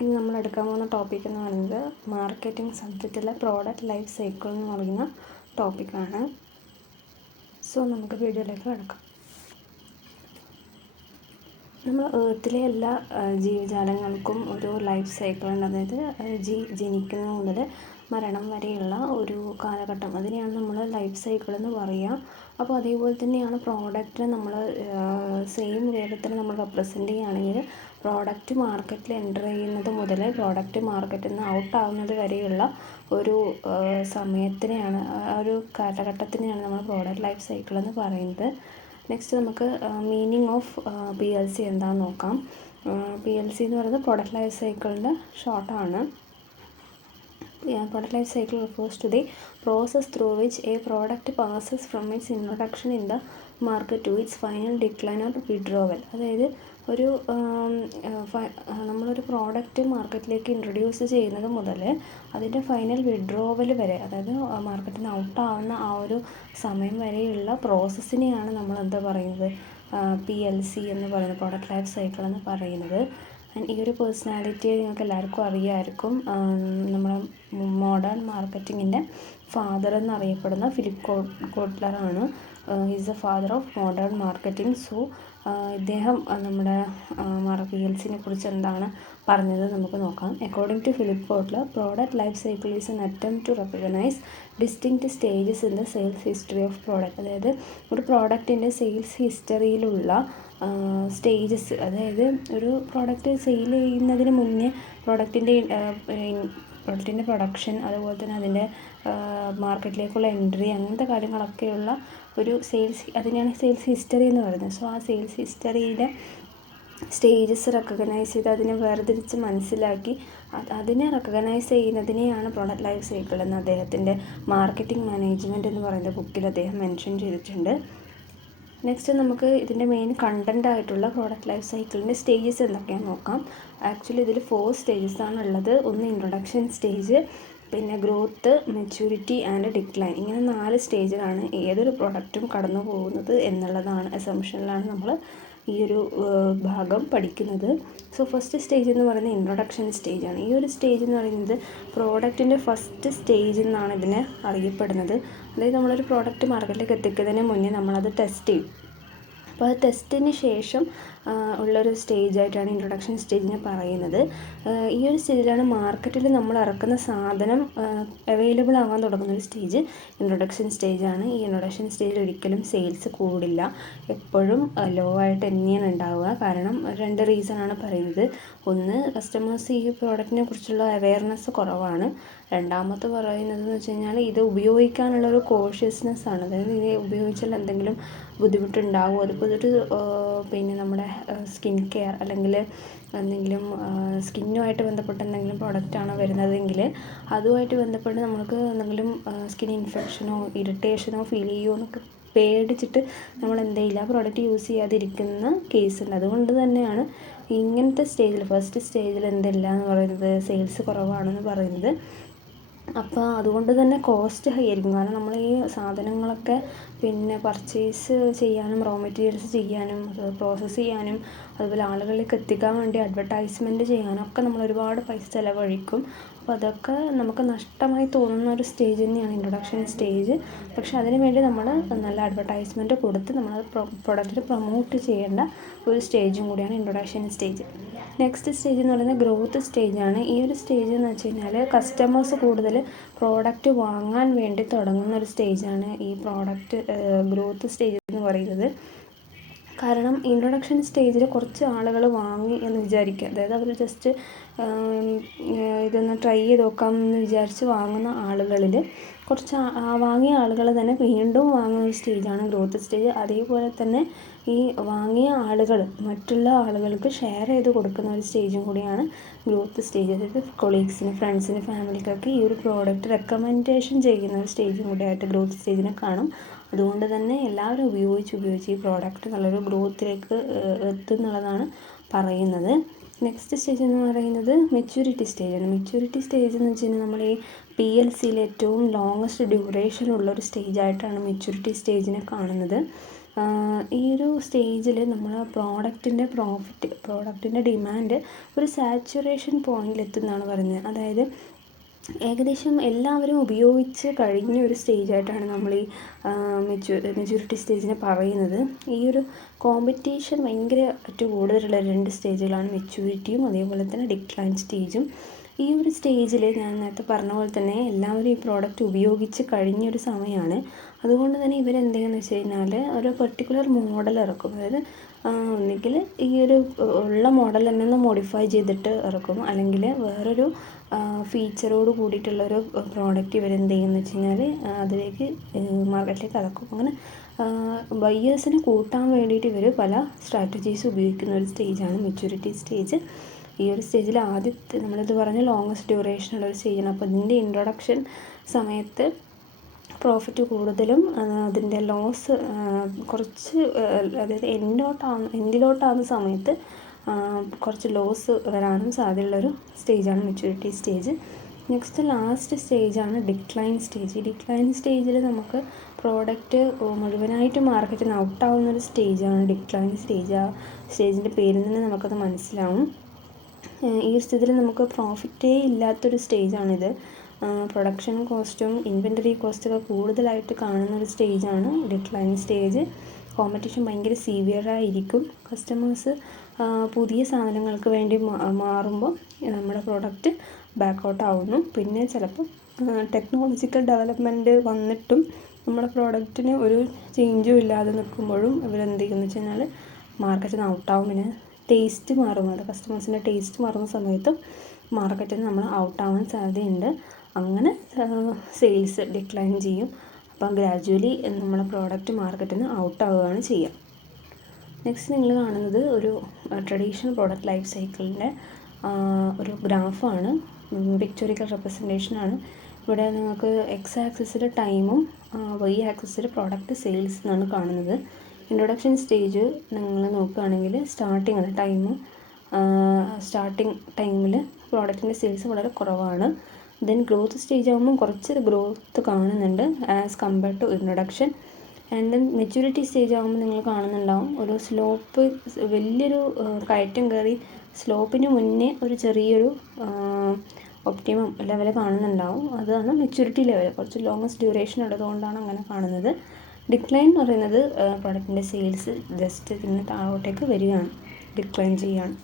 ഇനി നമ്മൾ എടുക്കാൻ പോകുന്ന ടോപ്പിക് എന്ന് പറയുന്നത് മാർക്കറ്റിംഗ് സബ്ജക്റ്റിലെ പ്രോഡക്റ്റ് ലൈഫ് സൈക്കിൾ എന്ന് പറയുന്ന ടോപ്പിക്കാണ്. സോ നമുക്ക് വീഡിയോയിലേക്ക് കിടക്കാം. നമ്മൾ ഏർത്തിലെ എല്ലാ ജീവജാലങ്ങൾക്കും ഒരു ലൈഫ് സൈക്കിളുണ്ട്. അതായത് ജനിക്കുന്നത് മുതൽ മരണം വരെയുള്ള ഒരു കാലഘട്ടം, അതിനെയാണ് നമ്മൾ ലൈഫ് സൈക്കിൾ എന്ന് പറയുക. അപ്പോൾ അതേപോലെ തന്നെയാണ് പ്രോഡക്റ്റിനെ നമ്മൾ സെയിം രൂപത്തിൽ നമ്മൾ റെപ്രസെൻ്റ് ചെയ്യുകയാണെങ്കിൽ പ്രോഡക്റ്റ് മാർക്കറ്റിൽ എൻ്റർ ചെയ്യുന്നത് മുതൽ പ്രോഡക്റ്റ് മാർക്കറ്റിൽ നിന്ന് ഔട്ടാവുന്നത് വരെയുള്ള ഒരു സമയത്തിനെയാണ്, ഒരു കാലഘട്ടത്തിനെയാണ് നമ്മൾ പ്രോഡക്റ്റ് ലൈഫ് സൈക്കിൾ എന്ന് പറയുന്നത്. നെക്സ്റ്റ് നമുക്ക് മീനിങ് ഓഫ് PLC എന്താണെന്ന് നോക്കാം. PLC എന്ന് പറയുന്നത് പ്രോഡക്റ്റ് ലൈഫ് സൈക്കിളിൻ്റെ ഷോർട്ടാണ്. Product life cycle refers to the process through which a product passes from its introduction in the market to its final decline or withdrawal. അതായത് ഒരു നമ്മളൊരു product മാർക്കറ്റിലേക്ക് introduce ചെയ്യുന്നത് മുതൽ അതിൻ്റെ ഫൈനൽ വിഡ്രോവൽ വരെ, അതായത് മാർക്കറ്റിൽ നിന്ന് ഔട്ടാവുന്ന ആ ഒരു സമയം വരെയുള്ള പ്രോസസ്സിനെയാണ് നമ്മൾ എന്താ പറയുന്നത്, PLC എന്ന് പറയുന്നത്, പ്രോഡക്റ്റ് ലൈഫ് സൈക്കിൾ എന്ന് പറയുന്നത്. ഈ ഒരു പേഴ്സണാലിറ്റിയെ നിങ്ങൾക്ക് എല്ലാവർക്കും അറിയാമായിരിക്കും. നമ്മുടെ മോഡേൺ മാർക്കറ്റിങ്ങിൻ്റെ ഫാദർ എന്നറിയപ്പെടുന്ന ഫിലിപ്പ് കോട്ട്ലറാണ്. Is the father of modern marketing. So ഇദ്ദേഹം നമ്മുടെ PLCനെ കുറിച്ച് എന്താണ് പറഞ്ഞത് നമുക്ക് നോക്കാം. According to Philip Kotler, product life cycle is an attempt to recognise distinct stages in the sales history of product. അതായത് ഒരു പ്രോഡക്റ്റിൻ്റെ സെയിൽസ് ഹിസ്റ്ററിയിലുള്ള സ്റ്റേജസ്, അതായത് ഒരു പ്രോഡക്റ്റ് സെയിൽ ചെയ്യുന്നതിന് മുന്നേ പ്രോഡക്റ്റിൻ്റെ പ്രൊഡക്ഷൻ, അതുപോലെ തന്നെ അതിൻ്റെ മാർക്കറ്റിലേക്കുള്ള എൻട്രി, അങ്ങനത്തെ കാര്യങ്ങളൊക്കെയുള്ള ഒരു അതിനെയാണ് സെയിൽസ് ഹിസ്റ്ററി എന്ന് പറയുന്നത്. സോ ആ സെയിൽസ് ഹിസ്റ്ററിയുടെ സ്റ്റേജസ് റെക്കഗ്നൈസ് ചെയ്ത് അതിനെ വേർതിരിച്ച് മനസ്സിലാക്കി അതിനെ റെക്കഗ്നൈസ് ചെയ്യുന്നതിനെയാണ് പ്രോഡക്റ്റ് ലൈഫ് സൈക്കിൾ എന്ന് അദ്ദേഹത്തിൻ്റെ മാർക്കറ്റിംഗ് മാനേജ്മെൻറ്റ് എന്ന് പറയുന്ന ബുക്കിൽ അദ്ദേഹം മെൻഷൻ ചെയ്തിട്ടുണ്ട്. നെക്സ്റ്റ് നമുക്ക് ഇതിൻ്റെ മെയിൻ കണ്ടൻ്റ് ആയിട്ടുള്ള പ്രോഡക്റ്റ് ലൈഫ് സൈക്കിളിൻ്റെ സ്റ്റേജസ് എന്തൊക്കെയാണെന്ന് നോക്കാം. ആക്ച്വലി ഇതിൽ 4 സ്റ്റേജസ് ആണ് ഉള്ളത്. ഒന്ന് ഇൻട്രൊഡക്ഷൻ സ്റ്റേജ്, പിന്നെ ഗ്രോത്ത്, മെച്യൂരിറ്റി ആൻഡ് ഡിക്ലൈൻ. ഇങ്ങനെ 4 സ്റ്റേജിലാണ് ഏതൊരു പ്രൊഡക്റ്റും കടന്നു പോകുന്നത് എന്നുള്ളതാണ് അസംഷനിലാണ് നമ്മൾ ഈ ഒരു ഭാഗം പഠിക്കുന്നത്. സോ ഫസ്റ്റ് സ്റ്റേജ് എന്ന് പറയുന്നത് ഇൻട്രൊഡക്ഷൻ സ്റ്റേജാണ്. ഈ ഒരു സ്റ്റേജ് എന്ന് പറയുന്നത് പ്രോഡക്റ്റിൻ്റെ ഫസ്റ്റ് സ്റ്റേജ് എന്നാണ് ഇതിനെ അറിയപ്പെടുന്നത്. അതായത് നമ്മളൊരു പ്രോഡക്റ്റ് മാർക്കറ്റിലേക്ക് എത്തിക്കുന്നതിന് മുന്നേ നമ്മളത് ടെസ്റ്റ് ചെയ്യും. അപ്പോൾ അത് ടെസ്റ്റിന് ശേഷം ഉള്ളൊരു സ്റ്റേജായിട്ടാണ് ഇൻട്രൊഡക്ഷൻ സ്റ്റേജിനെ പറയുന്നത്. ഈ ഒരു സ്റ്റേജിലാണ് മാർക്കറ്റിൽ നമ്മൾ ഇറക്കുന്ന സാധനം അവൈലബിൾ ആകാൻ തുടങ്ങുന്ന ഒരു സ്റ്റേജ് ഇൻട്രൊഡക്ഷൻ സ്റ്റേജാണ്. ഈ ഇൻട്രൊഡക്ഷൻ സ്റ്റേജിൽ ഒരിക്കലും സെയിൽസ് കൂടില്ല, എപ്പോഴും ലോ ആയിട്ട് തന്നെയാണ് ഉണ്ടാവുക. കാരണം 2 റീസണാണ് പറയുന്നത്. ഒന്ന്, കസ്റ്റമേഴ്സ് ഈ പ്രോഡക്റ്റിനെ കുറിച്ചുള്ള അവെയർനെസ് കുറവാണ്. രണ്ടാമത്തെ പറയുന്നതെന്ന് വെച്ച് കഴിഞ്ഞാൽ ഇത് ഉപയോഗിക്കാനുള്ളൊരു കോഷ്യസ്നെസ് ആണ്. അതായത് ഇത് ഉപയോഗിച്ചാൽ എന്തെങ്കിലും ബുദ്ധിമുട്ടുണ്ടാകുമോ, അതിപ്പോൾ ഇതൊരു പിന്നെ നമ്മുടെ സ്കിൻ കെയർ അല്ലെങ്കിൽ എന്തെങ്കിലും സ്കിന്നുമായിട്ട് ബന്ധപ്പെട്ട എന്തെങ്കിലും പ്രോഡക്റ്റാണ് വരുന്നതെങ്കിൽ അതുമായിട്ട് ബന്ധപ്പെട്ട് നമുക്ക് എന്തെങ്കിലും സ്കിൻ ഇൻഫെക്ഷനോ ഇറിറ്റേഷനോ ഫീൽ ചെയ്യുമോ എന്നൊക്കെ പേടിച്ചിട്ട് നമ്മൾ എന്തെങ്കിലും ആ പ്രോഡക്റ്റ് യൂസ് ചെയ്യാതിരിക്കുന്ന കേസുണ്ട്. അതുകൊണ്ട് തന്നെയാണ് ഇങ്ങനത്തെ സ്റ്റേജിൽ, ഫസ്റ്റ് സ്റ്റേജിൽ എന്തില്ല എന്ന് പറയുന്നത്, സെയിൽസ് കുറവാണെന്ന് പറയുന്നത്. അപ്പോൾ അതുകൊണ്ട് തന്നെ കോസ്റ്റ് ഹൈ ആയിരിക്കും. കാരണം നമ്മൾ ഈ സാധനങ്ങളൊക്കെ പിന്നെ പർച്ചേസ് ചെയ്യാനും റോ മെറ്റീരിയൽസ് ചെയ്യാനും പ്രോസസ്സ് ചെയ്യാനും അതുപോലെ ആളുകളിലേക്ക് എത്തിക്കാൻ വേണ്ടി അഡ്വർടൈസ്മെൻറ്റ് ചെയ്യാനും ഒക്കെ നമ്മൾ ഒരുപാട് പൈസ ചിലവഴിക്കും. അപ്പോൾ അതൊക്കെ നമുക്ക് നഷ്ടമായി തോന്നുന്ന ഒരു സ്റ്റേജ് തന്നെയാണ് ഇൻട്രൊഡക്ഷൻ സ്റ്റേജ്. പക്ഷേ അതിന് വേണ്ടി നമ്മൾ നല്ല അഡ്വർടൈസ്മെൻറ്റ് കൊടുത്ത് നമ്മൾ പ്രൊഡക്റ്റിന് പ്രൊമോട്ട് ചെയ്യേണ്ട ഒരു സ്റ്റേജും കൂടിയാണ് ഇൻട്രൊഡക്ഷൻ സ്റ്റേജ്. നെക്സ്റ്റ് സ്റ്റേജ് എന്ന് പറയുന്നത് ഗ്രോത്ത് സ്റ്റേജാണ്. ഈ ഒരു സ്റ്റേജ് എന്ന് വെച്ച് കഴിഞ്ഞാൽ കസ്റ്റമേഴ്സ് കൂടുതൽ പ്രോഡക്റ്റ് വാങ്ങാൻ വേണ്ടി തുടങ്ങുന്ന ഒരു സ്റ്റേജാണ് ഈ പ്രോഡക്റ്റ് ഗ്രോത്ത് സ്റ്റേജ് എന്ന് പറയുന്നത്. കാരണം ഇൻട്രൊഡക്ഷൻ സ്റ്റേജിൽ കുറച്ച് ആളുകൾ വാങ്ങി എന്ന് വിചാരിക്കുക, അതായത് അവർ ജസ്റ്റ് ഇതൊന്ന് ട്രൈ ചെയ്ത് നോക്കാം എന്ന് വിചാരിച്ച് വാങ്ങുന്ന ആളുകളിൽ കുറച്ച് വാങ്ങിയ ആളുകൾ തന്നെ വീണ്ടും വാങ്ങുന്ന ഒരു സ്റ്റേജാണ് ഗ്രോത്ത് സ്റ്റേജ്. അതേപോലെ തന്നെ ഈ വാങ്ങിയ ആളുകൾ മറ്റുള്ള ആളുകൾക്ക് ഷെയർ ചെയ്ത് കൊടുക്കുന്ന ഒരു സ്റ്റേജും കൂടിയാണ് ഗ്രോത്ത് സ്റ്റേജ്. അതായത് കൊളീഗ്സിന്, ഫ്രണ്ട്സിന്, ഫാമിലിക്കൊക്കെ ഈ ഒരു പ്രോഡക്റ്റ് റെക്കമെൻഡേഷൻ ചെയ്യുന്ന ഒരു സ്റ്റേജും കൂടിയായിട്ട് ഗ്രോത്ത് സ്റ്റേജിനെ കാണും. അതുകൊണ്ട് തന്നെ എല്ലാവരും ഉപയോഗിച്ച് ഈ പ്രോഡക്റ്റ് നല്ലൊരു ഗ്രോത്തിലേക്ക് എത്തുന്നുള്ളതാണ് പറയുന്നത്. നെക്സ്റ്റ് സ്റ്റേജ് എന്ന് പറയുന്നത് മെച്യൂരിറ്റി സ്റ്റേജാണ്. മെച്യൂരിറ്റി സ്റ്റേജ് എന്ന് വെച്ച് കഴിഞ്ഞാൽ നമ്മൾ ഈ PLCയിൽ ഏറ്റവും ലോങ്ങസ്റ്റ് ഡ്യൂറേഷൻ ഉള്ളൊരു സ്റ്റേജായിട്ടാണ് മെച്യൂരിറ്റി സ്റ്റേജിനെ കാണുന്നത്. ഈ ഒരു സ്റ്റേജിൽ നമ്മൾ പ്രോഡക്റ്റിൻ്റെ ഡിമാൻഡ് ഒരു സാച്ചുറേഷൻ പോയിന്റിലെത്തുന്നതാണ് പറയുന്നത്. അതായത് ഏകദേശം എല്ലാവരും ഉപയോഗിച്ച് കഴിഞ്ഞ ഒരു സ്റ്റേജായിട്ടാണ് നമ്മൾ ഈ മെച്യൂരിറ്റി സ്റ്റേജിനെ പറയുന്നത്. ഈ ഒരു കോമ്പറ്റീഷൻ ഭയങ്കരമായിട്ട് കൂടുതലുള്ള 2 സ്റ്റേജുകളാണ് മെച്യൂരിറ്റിയും അതേപോലെ തന്നെ ഡിക്ലൈൻ സ്റ്റേജും. ഈ ഒരു സ്റ്റേജിൽ ഞാൻ നേരത്തെ പറഞ്ഞ പോലെ തന്നെ എല്ലാവരും ഈ പ്രോഡക്റ്റ് ഉപയോഗിച്ച് കഴിഞ്ഞൊരു സമയമാണ്. അതുകൊണ്ട് തന്നെ ഇവരെന്ത് ചെയ്യുമെന്ന് വെച്ച് കഴിഞ്ഞാൽ ഒരു പെർട്ടിക്കുലർ മോഡൽ ഇറക്കും. അതായത് ഒന്നുകിൽ ഈ ഒരു ഉള്ള മോഡൽ തന്നെ ഒന്ന് മോഡിഫൈ ചെയ്തിട്ട് ഇറക്കും, അല്ലെങ്കിൽ വേറൊരു ഫീച്ചറോട് കൂടിയിട്ടുള്ളൊരു പ്രോഡക്റ്റ് ഇവരെന്ത് ചെയ്യുമെന്ന് വെച്ച് കഴിഞ്ഞാൽ അതിലേക്ക് മാർക്കറ്റിലേക്ക് ഇറക്കും. അങ്ങനെ ബയ്യേഴ്സിനെ കൂട്ടാൻ വേണ്ടിയിട്ട് ഇവർ പല സ്ട്രാറ്റജീസ് ഉപയോഗിക്കുന്ന ഒരു സ്റ്റേജാണ് മെച്യൂരിറ്റി സ്റ്റേജ്. ഈ ഒരു സ്റ്റേജിൽ ആദ്യത്തെ നമ്മളിത് പറഞ്ഞ ലോങ്ങസ്റ്റ് ഡ്യൂറേഷനുള്ള ഒരു സ്റ്റേജാണ്. അപ്പോൾ ഇതിൻ്റെ ഇൻട്രൊഡക്ഷൻ സമയത്ത് പ്രോഫിറ്റ് കൂടുതലും അതിൻ്റെ ലോസ് കുറച്ച്, അതായത് എൻഡിലോട്ടാകുന്ന സമയത്ത് കുറച്ച് ലോസ് വരാനും സാധ്യതയുള്ളൊരു സ്റ്റേജാണ് മെച്യൂരിറ്റി സ്റ്റേജ്. നെക്സ്റ്റ് ലാസ്റ്റ് സ്റ്റേജാണ് ഡിക്ലൈൻ സ്റ്റേജ്. ഈ ഡിക്ലൈൻ സ്റ്റേജിൽ നമുക്ക് പ്രോഡക്റ്റ് മുഴുവനായിട്ട് മാർക്കറ്റിൽ നിന്ന് ഔട്ടാവുന്നൊരു സ്റ്റേജാണ് ഡിക്ലൈൻ സ്റ്റേജ്. ആ സ്റ്റേജിൻ്റെ പേരിൽ നിന്ന് നമുക്കത് മനസ്സിലാവും. ഈ സ്ഥിതിയിൽ നമുക്ക് പ്രോഫിറ്റേ ഇല്ലാത്തൊരു സ്റ്റേജാണിത്. പ്രൊഡക്ഷൻ കോസ്റ്റും ഇൻവെൻ്ററി കോസ്റ്റൊക്കെ കൂടുതലായിട്ട് കാണുന്നൊരു സ്റ്റേജാണ് ഡിക്ലൈൻ സ്റ്റേജ്. കോമ്പറ്റീഷൻ ഭയങ്കര സിവിയറായിരിക്കും. കസ്റ്റമേഴ്സ് പുതിയ സാധനങ്ങൾക്ക് വേണ്ടി മാറുമ്പോൾ നമ്മുടെ പ്രോഡക്റ്റ് ബാക്കൗട്ട് ആവുന്നു. പിന്നെ ചിലപ്പോൾ ടെക്നോളജിക്കൽ ഡെവലപ്മെൻറ്റ് വന്നിട്ടും നമ്മുടെ പ്രോഡക്റ്റിന് ഒരു ചേഞ്ചും ഇല്ലാതെ നിൽക്കുമ്പോഴും ഇവരെന്ത് ചെയ്യുമെന്ന് വെച്ച് കഴിഞ്ഞാൽ മാർക്കറ്റിൽ നിന്ന് ഔട്ടാവും. പിന്നെ ടേസ്റ്റ് മാറും, അത് കസ്റ്റമേഴ്സിൻ്റെ ടേസ്റ്റ് മാറുന്ന സമയത്തും മാർക്കറ്റിൽ നിന്ന് നമ്മൾ ഔട്ടാവാൻ സാധ്യതയുണ്ട്. അങ്ങനെ സെയിൽസ് ഡിക്ലൈൻ ചെയ്യും. അപ്പം ഗ്രാജുവലി നമ്മുടെ പ്രോഡക്റ്റ് മാർക്കറ്റിൽ നിന്ന് ഔട്ടാവുകയാണ് ചെയ്യുക. നെക്സ്റ്റ് നിങ്ങൾ കാണുന്നത് ഒരു ട്രഡീഷണൽ പ്രോഡക്റ്റ് ലൈഫ് സൈക്കിളിൻ്റെ ഒരു ഗ്രാഫാണ്, പിക്ചറിക്കൽ റെപ്രസെൻറ്റേഷനാണ്. ഇവിടെ നിങ്ങൾക്ക് എക്സ് ആക്സിസിൽ ടൈമും വൈ ആക്സിസിൽ പ്രോഡക്റ്റ് സെയിൽസ് എന്നാണ് കാണുന്നത്. ഇൻട്രൊഡക്ഷൻ സ്റ്റേജ് നിങ്ങൾ നോക്കുകയാണെങ്കിൽ സ്റ്റാർട്ടിങ് ടൈമിൽ പ്രോഡക്റ്റിൻ്റെ സെയിൽസ് വളരെ കുറവാണ്. ദെൻ ഗ്രോത്ത് സ്റ്റേജ് ആകുമ്പോൾ കുറച്ച് ഗ്രോത്ത് കാണുന്നുണ്ട് as compared to introduction. And then maturity stage ആകുമ്പോൾ നിങ്ങൾ കാണുന്നുണ്ടാവും ഒരു സ്ലോപ്പ്, വലിയൊരു കയറ്റം കയറി സ്ലോപ്പിന് മുന്നേ ഒരു ചെറിയൊരു ഒപ്റ്റിമം ലെവൽ കാണുന്നുണ്ടാവും. അതാണ് മെച്യൂരിറ്റി ലെവൽ. കുറച്ച് ലോങ്ങസ്റ്റ് ഡ്യൂറേഷൻ ഉള്ളതുകൊണ്ടാണ് അങ്ങനെ കാണുന്നത്. ഡിക്ലൈൻ എന്ന് പറയുന്നത് പ്രൊഡക്റ്റിൻ്റെ സെയിൽസ് ജസ്റ്റ് ഇങ്ങനെ താഴോട്ടേക്ക് വരികയാണ്, ഡിക്ലൈൻ ചെയ്യുകയാണ്.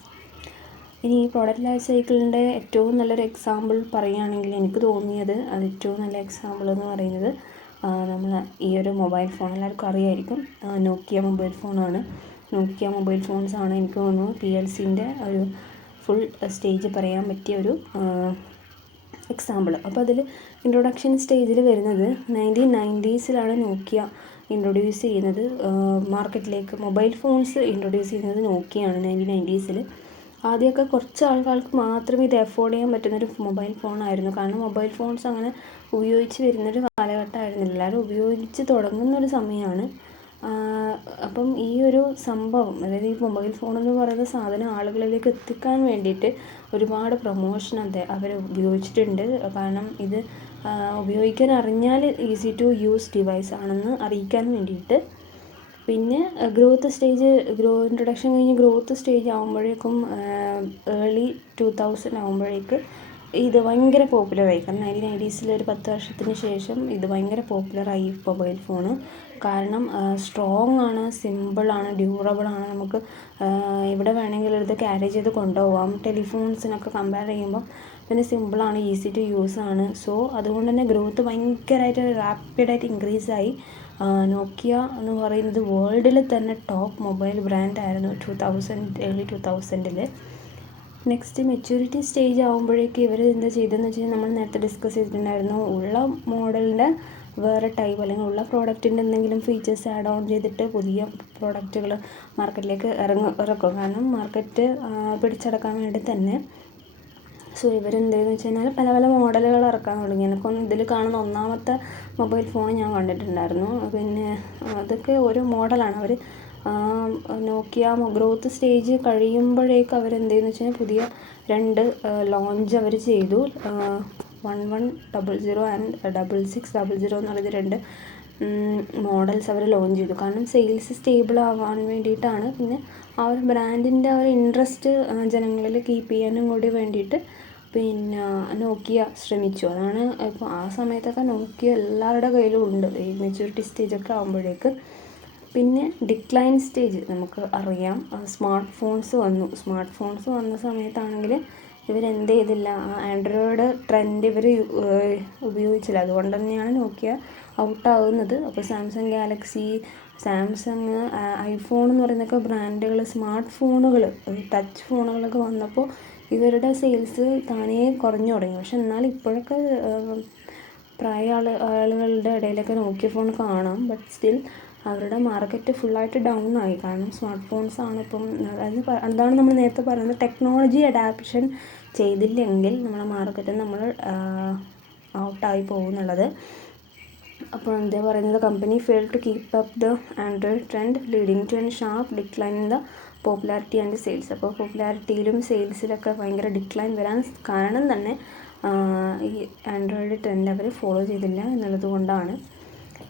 ഇനി ഈ പ്രോഡക്റ്റ് ലൈഫ് സൈക്കിളിൻ്റെ ഏറ്റവും നല്ലൊരു എക്സാമ്പിൾ പറയുകയാണെങ്കിൽ എനിക്ക് തോന്നിയത് അത് ഏറ്റവും നല്ല എക്സാമ്പിൾ എന്ന് പറയുന്നത് നമ്മൾ ഈ ഒരു മൊബൈൽ ഫോൺ എല്ലാവർക്കും അറിയായിരിക്കും, നോക്കിയ മൊബൈൽ ഫോണാണ്. നോക്കിയ മൊബൈൽ ഫോൺസാണ് എനിക്ക് തോന്നുന്നു PLCൻ്റെ ഒരു ഫുൾ സ്റ്റേജ് പറയാൻ പറ്റിയ ഒരു എക്സാമ്പിൾ. അപ്പോൾ അതിൽ ഇൻട്രൊഡക്ഷൻ സ്റ്റേജിൽ വരുന്നത് 1990s നോക്കിയ ഇൻട്രൊഡ്യൂസ് ചെയ്യുന്നത് മാർക്കറ്റിലേക്ക്. മൊബൈൽ ഫോൺസ് ഇൻട്രൊഡ്യൂസ് ചെയ്യുന്നത് നോക്കിയാണ് 1990s. ആദ്യമൊക്കെ കുറച്ച് ആൾക്കാർക്ക് മാത്രമേ ഇത് അഫോർഡ് ചെയ്യാൻ പറ്റുന്നൊരു മൊബൈൽ ഫോണായിരുന്നു. കാരണം മൊബൈൽ ഫോൺസ് അങ്ങനെ ഉപയോഗിച്ച് വരുന്നൊരു കാലഘട്ടമായിരുന്നില്ല, എല്ലാവരും ഉപയോഗിച്ച് തുടങ്ങുന്നൊരു സമയമാണ്. അപ്പം ഈ ഒരു സംഭവം, അതായത് ഈ മൊബൈൽ ഫോൺ എന്ന് പറയുന്ന സാധനം ആളുകളിലേക്ക് എത്തിക്കാൻ വേണ്ടിയിട്ട് ഒരുപാട് പ്രൊമോഷൻ അവർ ഉപയോഗിച്ചിട്ടുണ്ട്. കാരണം ഇത് ഉപയോഗിക്കാൻ അറിഞ്ഞാൽ ഈസി ടു യൂസ് ഡിവൈസ് ആണെന്ന് അറിയിക്കാൻ വേണ്ടിയിട്ട്. പിന്നെ ഇൻട്രൊഡക്ഷൻ കഴിഞ്ഞ് ഗ്രോത്ത് സ്റ്റേജ് ആകുമ്പോഴേക്കും ഏർലി 2000 ആകുമ്പോഴേക്ക് ഇത് ഭയങ്കര പോപ്പുലറായി. കാരണം 1990s ഒരു 10 വർഷത്തിന് ശേഷം ഇത് ഭയങ്കര പോപ്പുലറായി മൊബൈൽ ഫോണ്. കാരണം സ്ട്രോങ് ആണ്, സിമ്പിളാണ്, ഡ്യൂറബിളാണ്. നമുക്ക് എവിടെ വേണമെങ്കിലും ഇത് ക്യാരി ചെയ്ത് കൊണ്ടുപോകാം. ടെലിഫോൺസിനൊക്കെ കമ്പയർ ചെയ്യുമ്പം പിന്നെ സിമ്പിളാണ്, ഈസി ടു യൂസ് ആണ്. സോ അതുകൊണ്ട് തന്നെ ഗ്രോത്ത് ഭയങ്കരമായിട്ട് റാപ്പിഡായിട്ട് ഇൻക്രീസായി. നോക്കിയ എന്ന് പറയുന്നത് വേൾഡിൽ തന്നെ ടോപ്പ് മൊബൈൽ ബ്രാൻഡായിരുന്നു ഏർലി 2000. നെക്സ്റ്റ് മെച്യൂരിറ്റി സ്റ്റേജ് ആകുമ്പോഴേക്ക് ഇവർ എന്താ ചെയ്തതെന്ന് വെച്ച് കഴിഞ്ഞാൽ നമ്മൾ നേരത്തെ ഡിസ്കസ് ചെയ്തിട്ടുണ്ടായിരുന്നു, ഉള്ള മോഡലിൻ്റെ വേറെ ടൈപ്പ് അല്ലെങ്കിൽ ഉള്ള പ്രോഡക്റ്റിൻ്റെ എന്തെങ്കിലും ഫീച്ചേഴ്സ് ആഡ് ഓൺ ചെയ്തിട്ട് പുതിയ പ്രോഡക്റ്റുകൾ മാർക്കറ്റിലേക്ക് ഇറക്കും. കാരണം മാർക്കറ്റ് പിടിച്ചടക്കാൻ വേണ്ടി തന്നെ. സോ ഇവരെന്താണെന്ന് വെച്ച് കഴിഞ്ഞാൽ പല പല മോഡലുകൾ ഇറക്കാൻ തുടങ്ങി. എനിക്കൊന്ന് ഇതിൽ കാണുന്ന ഒന്നാമത്തെ മൊബൈൽ ഫോൺ ഞാൻ കണ്ടിട്ടുണ്ടായിരുന്നു. പിന്നെ അതൊക്കെ ഓരോ മോഡലാണ്. അവർ നോക്കിയ ഗ്രോത്ത് സ്റ്റേജ് കഴിയുമ്പോഴേക്ക് അവരെന്തെന്ന് വെച്ച് കഴിഞ്ഞാൽ പുതിയ 2 ലോഞ്ച് അവർ ചെയ്തു. 1100 ആൻഡ് 6600 എന്ന് പറയുന്നത് 2 മോഡൽസ് അവർ ലോഞ്ച് ചെയ്തു. കാരണം സെയിൽസ് സ്റ്റേബിൾ ആവാൻ വേണ്ടിയിട്ടാണ്. പിന്നെ ആ ഒരു ബ്രാൻഡിൻ്റെ ആ ഒരു ഇൻട്രസ്റ്റ് ജനങ്ങളിൽ കീപ്പ് ചെയ്യാനും കൂടി വേണ്ടിയിട്ട് പിന്നെ നോക്കിയ ശ്രമിച്ചു. അതാണ് ഇപ്പോൾ ആ സമയത്തൊക്കെ നോക്കിയ എല്ലാവരുടെ കയ്യിലും ഉണ്ട് ഈ മെച്യൂരിറ്റി സ്റ്റേജൊക്കെ ആകുമ്പോഴേക്ക്. പിന്നെ ഡിക്ലൈൻ സ്റ്റേജ് നമുക്ക് അറിയാം. സ്മാർട്ട് ഫോൺസ് വന്ന സമയത്താണെങ്കിൽ ഇവരെന്ത് ചെയ്തില്ല, ആൻഡ്രോയിഡ് ട്രെൻഡ് ഇവർ ഉപയോഗിച്ചില്ല. അതുകൊണ്ട് തന്നെയാണ് നോക്കിയ ഔട്ടാകുന്നത്. അപ്പോൾ സാംസങ് ഗാലക്സി, സാംസങ്, ഐഫോൺ എന്ന് പറയുന്നൊക്കെ ബ്രാൻഡുകൾ, സ്മാർട്ട് ഫോണുകൾ, ടച്ച് ഫോണുകളൊക്കെ വന്നപ്പോൾ ഇവരുടെ സെയിൽസ് താനേ കുറഞ്ഞു തുടങ്ങി. പക്ഷെ എന്നാൽ ഇപ്പോഴൊക്കെ ആളുകളുടെ ഇടയിലൊക്കെ നോക്കിയ ഫോൺ കാണാം. ബട്ട് സ്റ്റിൽ അവരുടെ മാർക്കറ്റ് ഫുള്ളായിട്ട് ഡൗൺ ആയി. കാരണം സ്മാർട്ട് ഫോൺസ് ആണ് ഇപ്പം. അതാണ് നമ്മൾ നേരത്തെ പറയുന്നത്, ടെക്നോളജി അഡാപ്ഷൻ ചെയ്തില്ലെങ്കിൽ നമ്മളെ മാർക്കറ്റിൽ നമ്മൾ ഔട്ടായി പോകുന്നുള്ളത്. അപ്പോൾ എന്താ പറയുന്നത്, company fail to keep up the Android trend leading to an sharp decline in the popularity and sales. അപ്പോൾ പോപ്പുലാരിറ്റിയിലും സെയിൽസിലൊക്കെ ഭയങ്കര ഡിക്ലൈൻ വരാൻ കാരണം തന്നെ ഈ ആൻഡ്രോയിഡ് ട്രെൻഡ് അവർ ഫോളോ ചെയ്തില്ല എന്നുള്ളത് കൊണ്ടാണ്.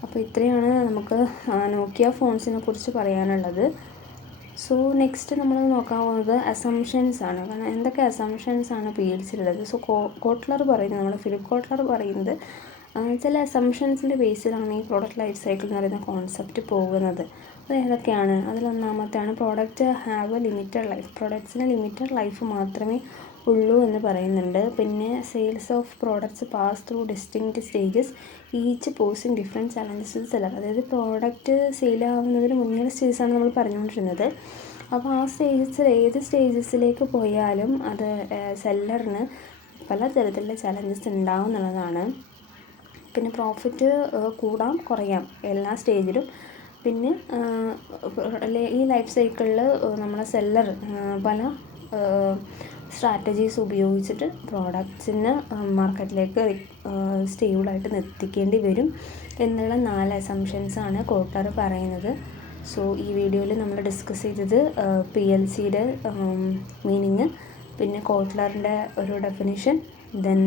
അപ്പോൾ ഇത്രയാണ് നമുക്ക് നോക്കിയ ഫോൺസിനെ കുറിച്ച് പറയാനുള്ളത്. സോ നെക്സ്റ്റ് നമ്മൾ നോക്കാൻ പോകുന്നത് അസംഷൻസ് ആണ്. കാരണം എന്തൊക്കെ അസംഷൻസ് ആണ് PLCയിലുള്ളത്. സോ കോട്ട്ലർ പറയുന്നത്, നമ്മുടെ ഫിലിപ്പ് കോട്ട്ലർ പറയുന്നത്, ചില അസംഷൻസിൻ്റെ ബേസിലാണ് ഈ പ്രോഡക്റ്റ് ലൈഫ് സൈക്കിൾ എന്ന് പറയുന്ന കോൺസെപ്റ്റ് പോകുന്നത്. അത് ഏതൊക്കെയാണ്? അതിലൊന്നാമത്തെയാണ് product have a limited life. പ്രോഡക്ട്സിന് ലിമിറ്റഡ് ലൈഫ് മാത്രമേ ഉള്ളൂ എന്ന് പറയുന്നുണ്ട്. പിന്നെ sales of products pass through distinct stages each posing different challenges to seller. അതായത് പ്രോഡക്റ്റ് സെയിലാവുന്നതിന് മുന്നേ സ്റ്റേജസാണ് നമ്മൾ പറഞ്ഞുകൊണ്ടിരുന്നത്. അപ്പോൾ ആ ഏത് സ്റ്റേജസിലേക്ക് പോയാലും അത് സെല്ലറിന് പലതരത്തിലുള്ള ചലഞ്ചസ് ഉണ്ടാവും എന്നുള്ളതാണ്. പിന്നെ പ്രോഫിറ്റ് കൂടാം കുറയാം എല്ലാ സ്റ്റേജിലും. പിന്നെ ഈ ലൈഫ് സൈക്കിളിൽ നമ്മളെ സെല്ലർ പല സ്ട്രാറ്റജീസ് ഉപയോഗിച്ചിട്ട് പ്രോഡക്റ്റ്സിന് മാർക്കറ്റിലേക്ക് സ്റ്റേബിളായിട്ട് എത്തിക്കേണ്ടി വരും എന്നുള്ള 4 അസംഷൻസാണ് കോട്ട്ലർ പറയുന്നത്. സോ ഈ വീഡിയോയിൽ നമ്മൾ ഡിസ്കസ് ചെയ്തത് PLCയുടെ മീനിങ്, പിന്നെ കോട്ട്ലറിൻ്റെ ഒരു ഡെഫിനിഷൻ, ദെൻ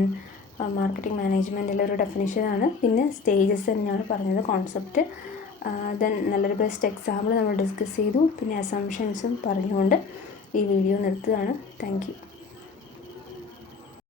മാർക്കറ്റിംഗ് മാനേജ്മെൻറ്റിലെ ഒരു ഡെഫിനിഷനാണ്, പിന്നെ സ്റ്റേജസ് തന്നെയാണ് പറഞ്ഞത്, കോൺസെപ്റ്റ്. ദെൻ നല്ലൊരു ബെസ്റ്റ് എക്സാമ്പിൾ നമ്മൾ ഡിസ്കസ് ചെയ്തു. പിന്നെ അസംഷൻസും പറഞ്ഞുകൊണ്ട് ഈ വീഡിയോ നിർത്തുകയാണ്. Thank you.